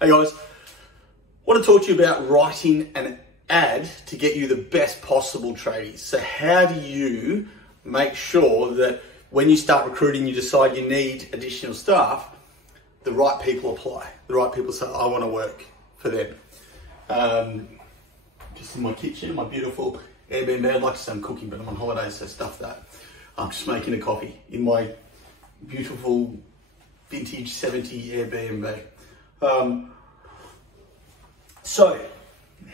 Hey guys, I want to talk to you about writing an ad to get you the best possible tradies. So how do you make sure that when you start recruiting, you decide you need additional staff, the right people apply. The right people say, I want to work for them. Just in my kitchen, my beautiful Airbnb. I'd like to say I'm cooking, but I'm on holiday, so stuff that. I'm just making a coffee in my beautiful vintage 70 Airbnb. So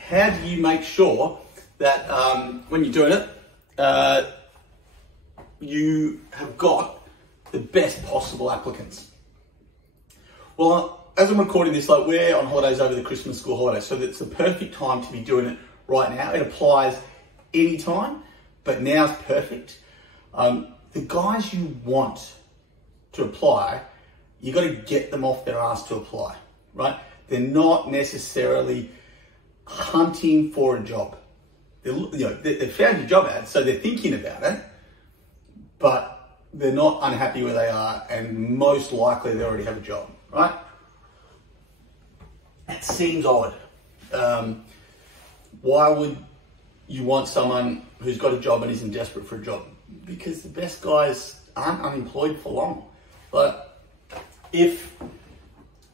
how do you make sure that when you're doing it, you have got the best possible applicants? Well, as I'm recording this, like we're on holidays over the Christmas school holidays, so it's the perfect time to be doing it right now. It applies anytime, but now's perfect. The guys you want to apply, you got to get them off their ass to apply, right? They're not necessarily hunting for a job. They've found your job ad, so they're thinking about it, but they're not unhappy where they are, and most likely they already have a job, right? It seems odd. Why would you want someone who's got a job and isn't desperate for a job? Because the best guys aren't unemployed for long. But if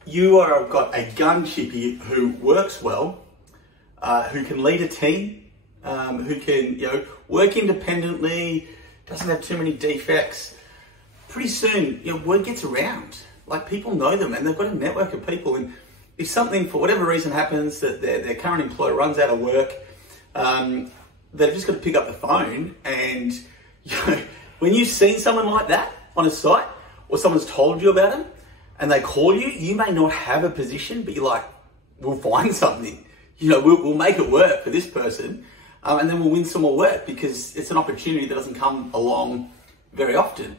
you are got a gun chippy who works well, who can lead a team, who can work independently, doesn't have too many defects, pretty soon word gets around. Like, people know them and they've got a network of people. And if something for whatever reason happens, that their current employer runs out of work, they've just got to pick up the phone. And when you've seen someone like that on a site, or someone's told you about them and they call you, you may not have a position, but you're like, we'll find something. We'll make it work for this person, and then we'll win some more work, because it's an opportunity that doesn't come along very often.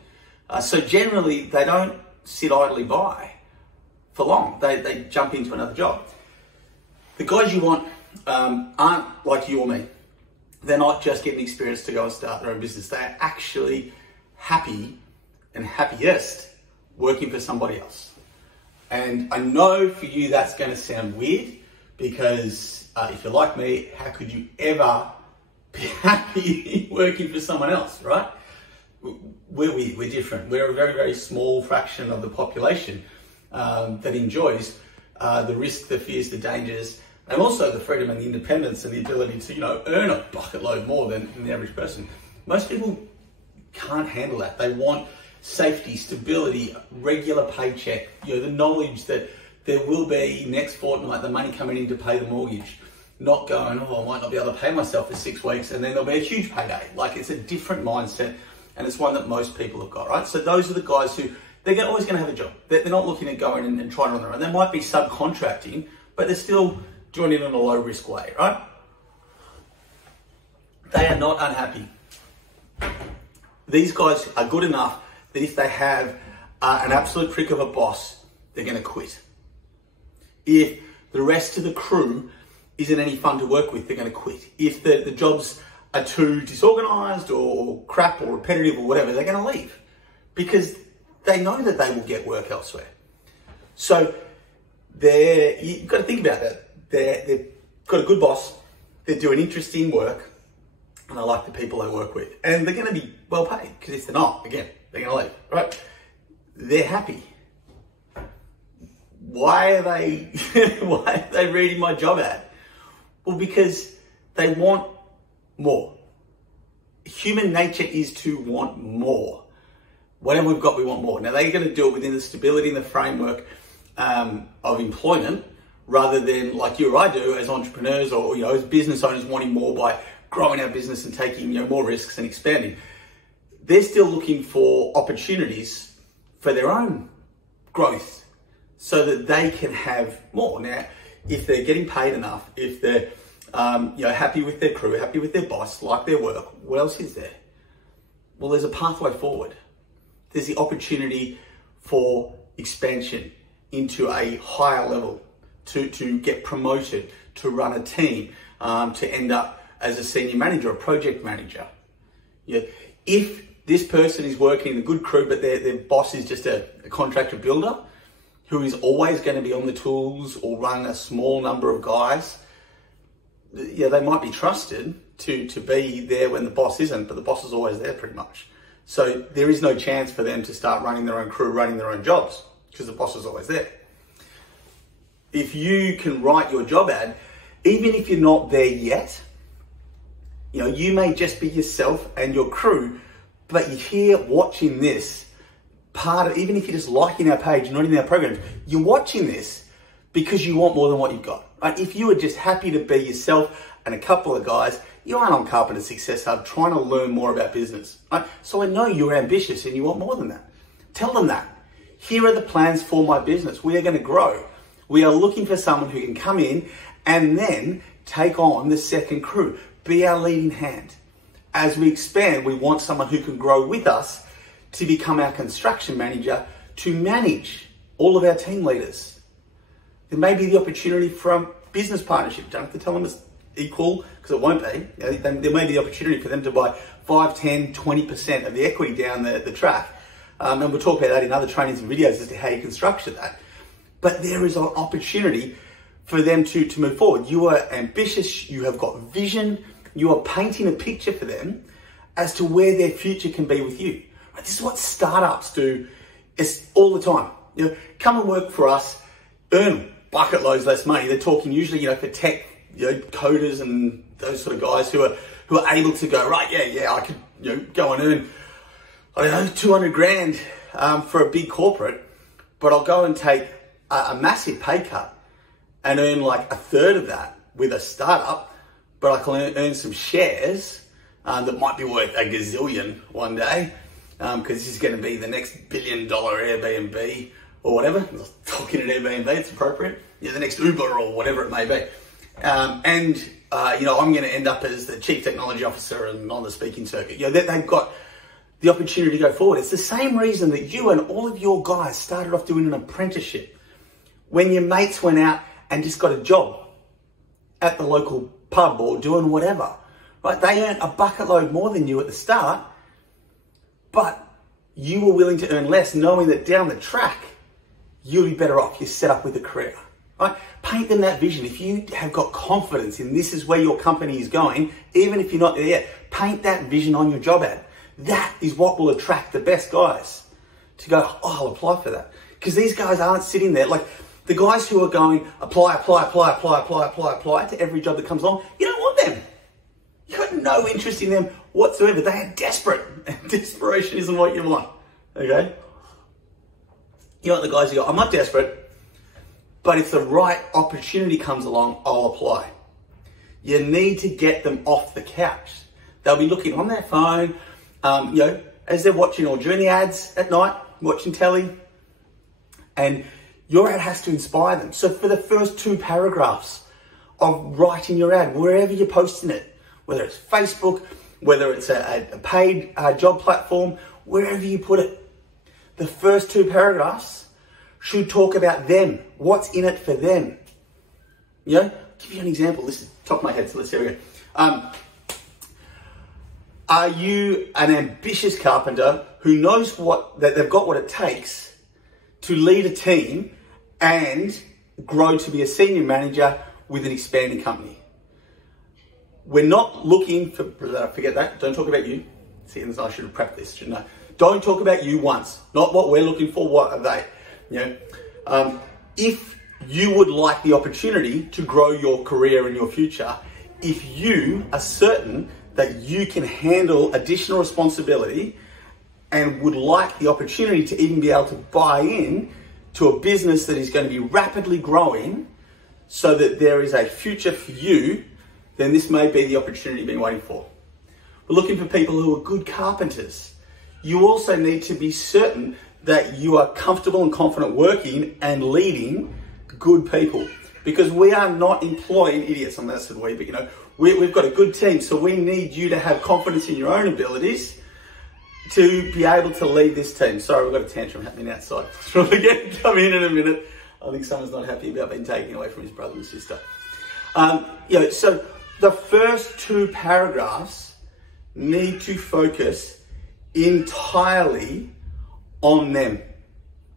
So generally, they don't sit idly by for long. They jump into another job. The guys you want aren't like you or me. They're not just getting experience to go and start their own business. They're actually happy and happiest working for somebody else. And I know for you that's going to sound weird, because if you're like me, how could you ever be happy working for someone else, right? We're different. We're a very, very small fraction of the population that enjoys the risk, the fears, the dangers, and also the freedom and the independence and the ability to, earn a bucket load more than the average person. Most people can't handle that. They want safety, stability, regular paycheck, the knowledge that there will be next fortnight the money coming in to pay the mortgage, not going, I might not be able to pay myself for 6 weeks, and then there'll be a huge payday. Like, it's a different mindset, and it's one that most people have got, right? So those are the guys who, they're always going to have a job. They're not looking at going and trying to run their own. They might be subcontracting, but they're still doing it in a low risk way, right? They are not unhappy. These guys are good enough that if they have an absolute prick of a boss, they're going to quit. If the rest of the crew isn't any fun to work with, they're going to quit. If the jobs are too disorganized or crap or repetitive or whatever, they're going to leave, because they know that they will get work elsewhere. So you've got to think about that. They've got a good boss, they're doing interesting work, and they like the people they work with. And they're going to be well paid, because if they're not, again, they're going to leave, right? They're happy. Why are they reading my job ad? Well, because they want more. Human nature is to want more. Whatever we've got, we want more. Now, they're going to do it within the stability and the framework of employment, rather than like you or I do as entrepreneurs, or as business owners, wanting more by growing our business and taking more risks and expanding. They're still looking for opportunities for their own growth, so that they can have more. Now, if they're getting paid enough, if they're happy with their crew, happy with their boss, like their work, what else is there? Well, there's a pathway forward. There's the opportunity for expansion into a higher level, to get promoted, to run a team, to end up as a senior manager, a project manager. If this person is working in a good crew, but their boss is just a contractor builder, who is always going to be on the tools or run a small number of guys, yeah, they might be trusted to be there when the boss isn't, but the boss is always there pretty much. So there is no chance for them to start running their own crew, running their own jobs, because the boss is always there. If you can write your job ad, even if you're not there yet, you know, you may just be yourself and your crew, but you're here watching this part of, even if you're just liking our page, not in our programs, you're watching this because you want more than what you've got. Right? If you are just happy to be yourself and a couple of guys, you aren't on Carpenter Success Hub trying to learn more about business. Right? So I know you're ambitious and you want more than that. Tell them that. Here are the plans for my business. We are going to grow. We are looking for someone who can come in and then take on the second crew. Be our leading hand. As we expand, we want someone who can grow with us to become our construction manager to manage all of our team leaders. There may be the opportunity from business partnership. Don't have to tell them it's equal, because it won't be. There may be the opportunity for them to buy 5, 10, 20% of the equity down the track. And we'll talk about that in other trainings and videos as to how you can structure that. But there is an opportunity for them to move forward. You are ambitious, you have got vision, you are painting a picture for them as to where their future can be with you. Right? This is what startups do. It's all the time. You know, come and work for us, earn bucket loads less money. They're talking usually, you know, for tech, you know, coders and those sort of guys who are able to go, right, yeah, I could, you know, go and earn, I don't know, 200 grand for a big corporate, but I'll go and take a massive pay cut and earn like a third of that with a startup, but I can earn some shares that might be worth a gazillion one day, because this is going to be the next $1 billion Airbnb or whatever. I'm not talking at Airbnb, it's appropriate. Yeah, the next Uber or whatever it may be. You know, I'm going to end up as the chief technology officer and on the speaking circuit. You know, they've got the opportunity to go forward. It's the same reason that you and all of your guys started off doing an apprenticeship. When your mates went out and just got a job at the local pub or doing whatever, right? They earned a bucket load more than you at the start, but you were willing to earn less, knowing that down the track, you'll be better off. You're set up with a career, right? Paint them that vision. If you have got confidence in this is where your company is going, even if you're not there yet, paint that vision on your job ad. That is what will attract the best guys to go, oh, I'll apply for that. Because these guys aren't sitting there. Like the guys who are going, apply to every job that comes along, you don't want them. You've got no interest in them whatsoever. They are desperate. And desperation isn't what you want. Okay? You want the guys who go, I'm not desperate, but if the right opportunity comes along, I'll apply. You need to get them off the couch. They'll be looking on their phone, you know, as they're watching or during the ads at night, watching telly, and your ad has to inspire them. So for the first 2 paragraphs of writing your ad, wherever you're posting it, whether it's Facebook, whether it's a paid job platform, wherever you put it, the first 2 paragraphs should talk about them. What's in it for them? You know, I'll give you an example. This is top of my head, so let's see how we go. Are you an ambitious carpenter who knows that they've got what it takes to lead a team and grow to be a senior manager with an expanding company? We're not looking for, forget that, don't talk about you. See, I should have prepped this, shouldn't I? Don't talk about you once, not what we're looking for, what are they? You know, if you would like the opportunity to grow your career and your future, if you are certain that you can handle additional responsibility and would like the opportunity to even be able to buy in to a business that is going to be rapidly growing so that there is a future for you, then this may be the opportunity you've been waiting for. We're looking for people who are good carpenters. You also need to be certain that you are comfortable and confident working and leading good people, because we are not employing idiots. On that said we, but you know, we've got a good team, so we need you to have confidence in your own abilities to be able to lead this team. Sorry, we've got a tantrum happening outside. It's probably going to come in a minute. I think someone's not happy about being taken away from his brother and sister. You know, so the first 2 paragraphs need to focus entirely on them.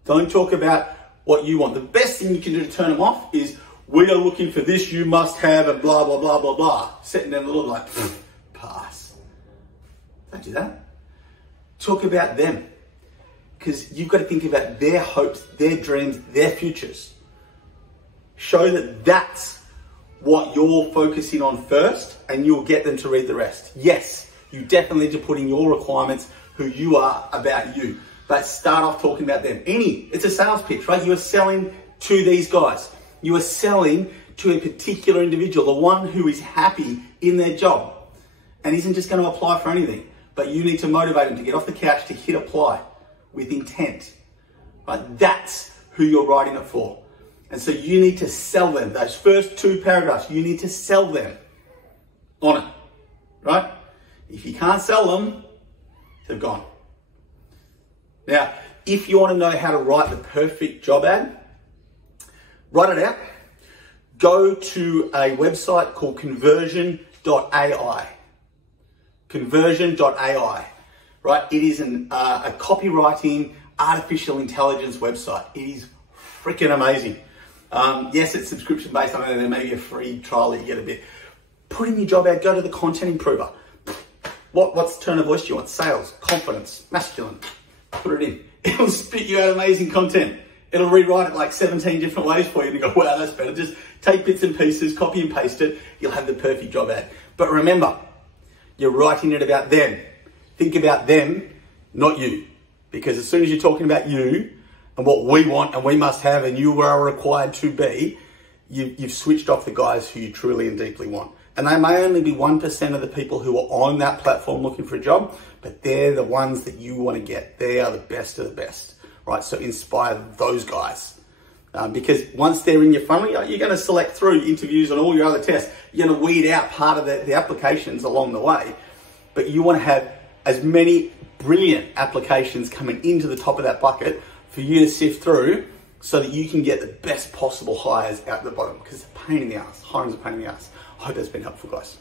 Don't talk about what you want. The best thing you can do to turn them off is, we are looking for this, you must have, and blah, blah, blah, blah, blah. Sitting there little like, pass. Don't do that. Talk about them. Because you've got to think about their hopes, their dreams, their futures. Show that that's what you're focusing on first, and you'll get them to read the rest. Yes, you definitely need to put in your requirements, who you are about you. But start off talking about them. It's a sales pitch, right? You are selling to these guys. You are selling to a particular individual, the one who is happy in their job and isn't just going to apply for anything. But you need to motivate them to get off the couch, to hit apply with intent. Right? That's who you're writing it for. And so you need to sell them. Those first 2 paragraphs, you need to sell them on it. Right? If you can't sell them, they've gone. Now, if you want to know how to write the perfect job ad, write it out. Go to a website called conversion.ai. Conversion.ai. Right? It is a copywriting, artificial intelligence website. It is freaking amazing. Yes, it's subscription based. I know there may be a free trial that you get a bit. Put in your job ad. Go to the content improver. What's tone of voice do you want? Sales, confidence, masculine. Put it in. It'll spit you out amazing content. It'll rewrite it like 17 different ways for you and go, wow, that's better. Just take bits and pieces, copy and paste it. You'll have the perfect job ad. But remember, you're writing it about them. Think about them, not you. Because as soon as you're talking about you and what we want and we must have and you are required to be, you've switched off the guys who you truly and deeply want. And they may only be 1% of the people who are on that platform looking for a job, but they're the ones that you want to get. They are the best of the best, right? So inspire those guys. Because once they're in your funnel, you're going to select through interviews and all your other tests. You're going to weed out part of the applications along the way. But you want to have as many brilliant applications coming into the top of that bucket for you to sift through so that you can get the best possible hires out the bottom. Because it's a pain in the ass. Hiring's a pain in the ass. I hope that's been helpful, guys.